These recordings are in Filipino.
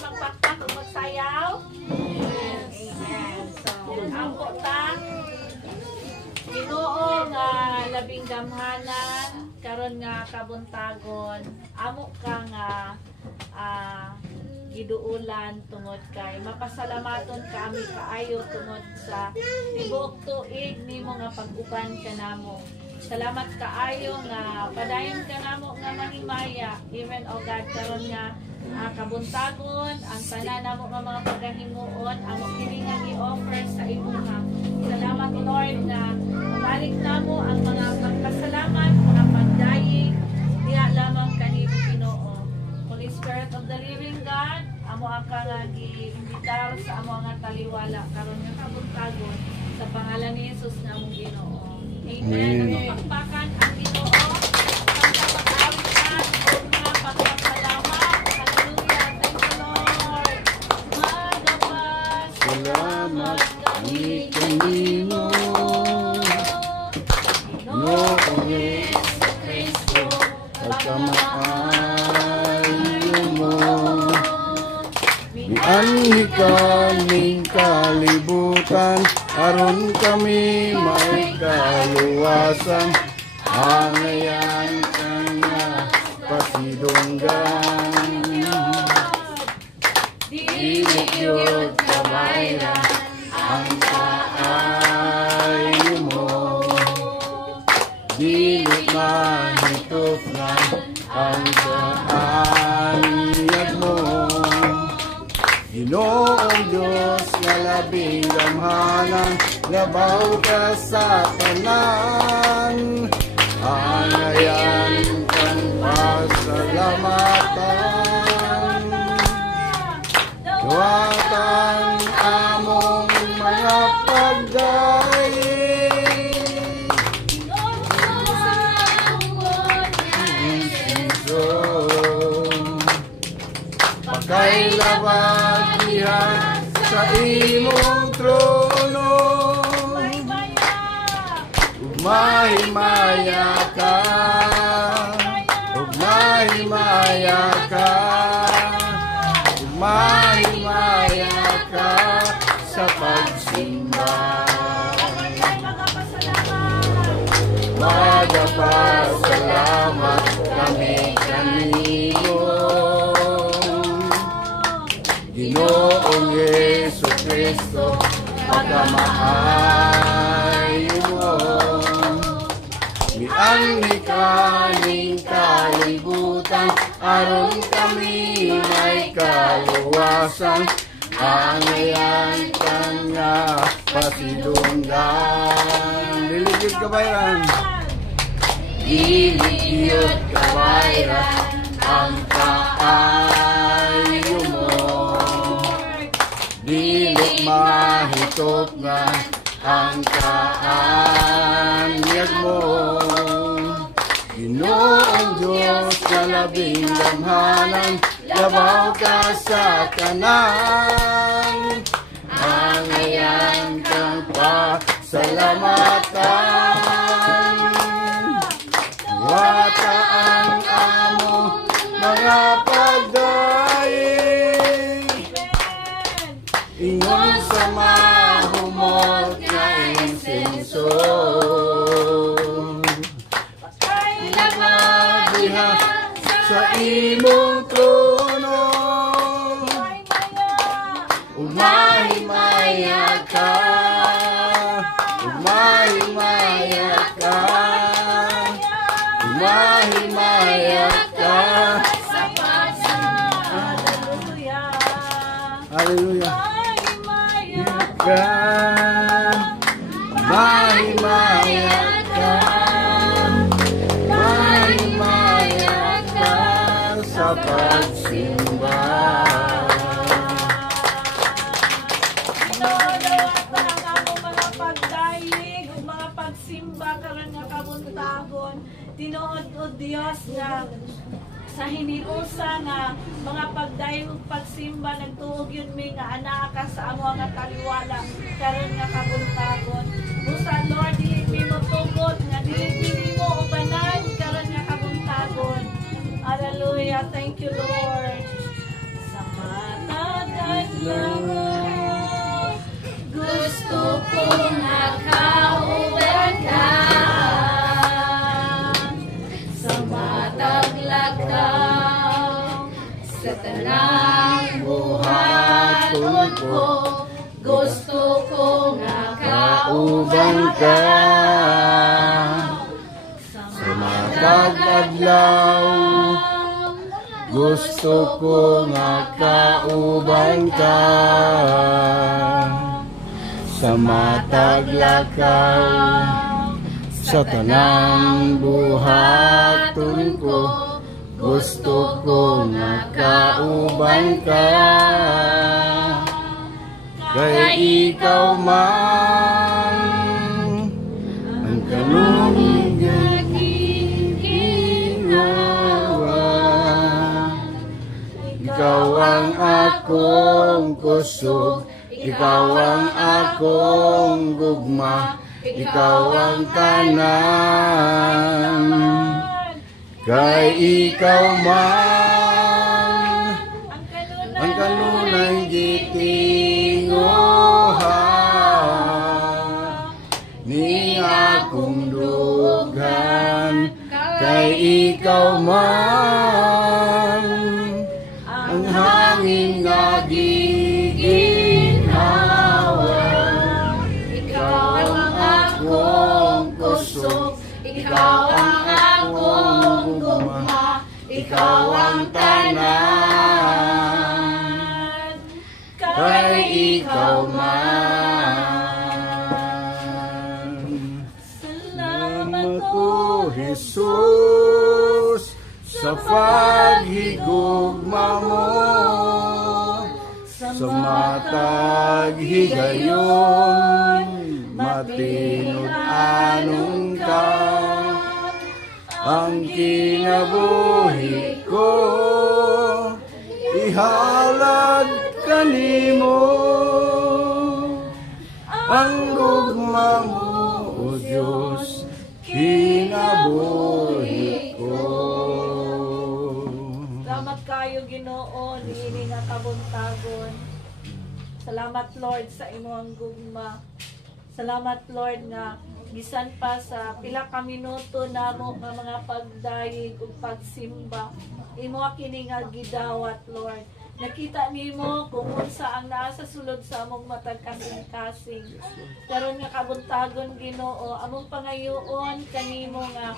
magpakpak o magsayaw? Amen. So, ampo ta. Ginoo nga labing gamhanan karon nga kabuntagon. Amo ka nga giduulan tungod kay mapasalamaton kami kaayo tungod sa tibuok tuig nimo nga pag-uban kanamo. Salamat kaayo nga padayon kanamo nga mahimaya even o God karon nga kabuntagon ang tanan namo nga mga pagkahimuon amo kini nga gi-offer sa imo nga. Salamat Lord nga mabalik namo ang mga pagpasalamat mga pagdayeg diha lamang kanimo Ginoo. Holy Spirit of the Living God, amo ang nga gi-imbitar sa amo nga taliwala karon nga kabuntagon sa pangalan ni Jesus nga among Ginoo. Amen. Nagpakpakan ang Ginoo sa pag-awitan o mga pagpasalamat. Hallelujah. Thank you Lord. Magapas. Salamat kami kanino. Noong Yesu Cristo pagkamaayo mo. Mianhi kaming kalibutan, aron kami may kaluwasan. Hangayan kanya pasidunggan. Dili yun kamayran ang kaayo mo. Dili mahitop na ang kaanyag mo. Ginoong Diyos nga labing gamhanan, labaw ka sa tanan. Hangayan kang pasalamatan. Duwatan among mga pagdayeg. Pagkailabag niya sa imong trono. Mahimaya ka, mahimaya ka, mahimaya ka sa pagsimba. Magpasalamat kami kanino. Ginoong Yesu Cristo pagkamaayo mo. Mianhi kaning kalibutan, aron kami may kaluwasan. Hangayan kanya pasidunggan. Liligid kabayran. Liligid kabayran ang kaayo mo. Dili mahitop na ang kaanyag mo. Ginoong Diyos na labing gamhanan, labaw ka sa tanan. Hangayan kang pasalamatan. Wata ang among mga pagdayeg. Ingon sa mahumot na insenso. Diha sa imong trono. Umahimaya ka, umahimaya ka, umahimaya ka. Hallelujah. Hallelujah. Mahimaya ka, mahimaya ka sa pagsimba. Ang among mga pagdayeg ug mga pagsimba karon nga kabuntagon tinuod o Dios nga sa hiniusa nga mga pagdayeg ug pagsimba nagtuog yun mi nga anaa ka sa amo nga taliwala karon nga kabuntagon. Busa Lord dili mi motugot nga dili mo ubanan karon nga kabuntagon. Hallelujah. Thank you Lord. Sa mata Gusto kong nakauban ka sa matag lakaw, sa tanang buhaton ko. Gusto kong nakauban ka sa matag adlaw. Gusto ko nga kauban ka sa matag lakaw, sa tanang buhaton ko. Gusto ko nga kauban ka, kay ikaw man ang kanunong ikaw ang akong kusog, ikaw ang akong gugma, ikaw ang tanan. Kay ikaw man ang kanunay gitinguhan ni akong dughan. Kay ikaw man ang hangin nga giginhawa. Ikaw ang akong kusog, ikaw ang akong gugma, ikaw ang tanan. Kay ikaw man. Salamat ko, Jesus, sa paghigugma mo, sa matag higayon, matinud-anon ka. Ang kinabuhi ko, ihalad kanimo. Ang gugma mo, O Diyos, kinabuhi ko. Salamat kayo, Ginoo, niini nga kabuntagon. Salamat, Lord, sa imong gugma. Salamat, Lord, nga bisan pa sa pila ka minuto namo nga mga pagdayeg ug pagsimba, imo kini nga gidawat, Lord. Nakita nimo kung unsa ang naa sa sulod sa among matag kasing-kasing. Karon nga kabuntagon, Ginoo, among pangayoon kanimo nga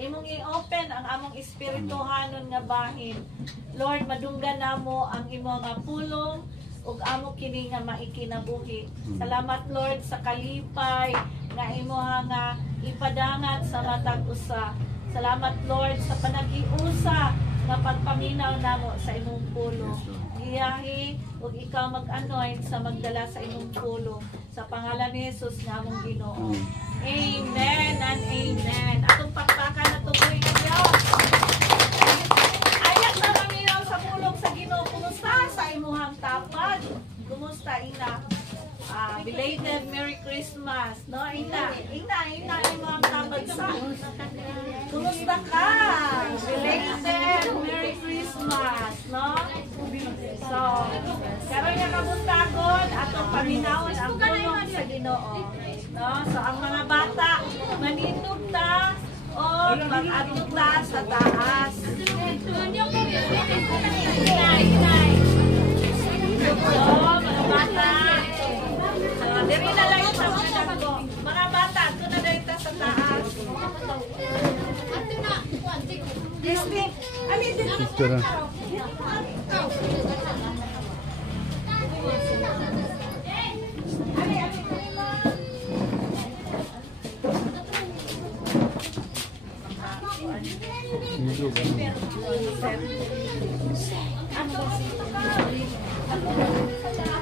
imong i-open ang among espirituhanon nga bahin. Lord, madunggan namo ang imo nga pulong ug amo kini nga maikinabuhi. Salamat, Lord, sa kalipay nga imo nga ipadangat sa matag usa. Salamat, Lord, sa panagiusa nga pagpaminaw namo sa imong pulo. Giyahi ug ikaw mag-anoint sa magdala sa imong pulo. Sa pangalan ni Jesus nga among Ginoo. Amen and amen. Atong pakpakan na tuloy nga Dios. Ayak na maminaw sa pulong sa Ginoo. Kumusta sa imuhang tapad? Kumusta, ina? Belated Merry Christmas, no? Ina, imuhang tapad sa. Kumusta ka? Belated Merry Christmas, no? So, karon nga kabuntagon atong paminawon ang pulong sa Ginoo, no? So, ang mga bata manindog ta o mag-atog ta sa taas. So, mga bata, diri na lang sa mga dago. Mga bata, doon na lang ta sa taas. Picture. Ano ba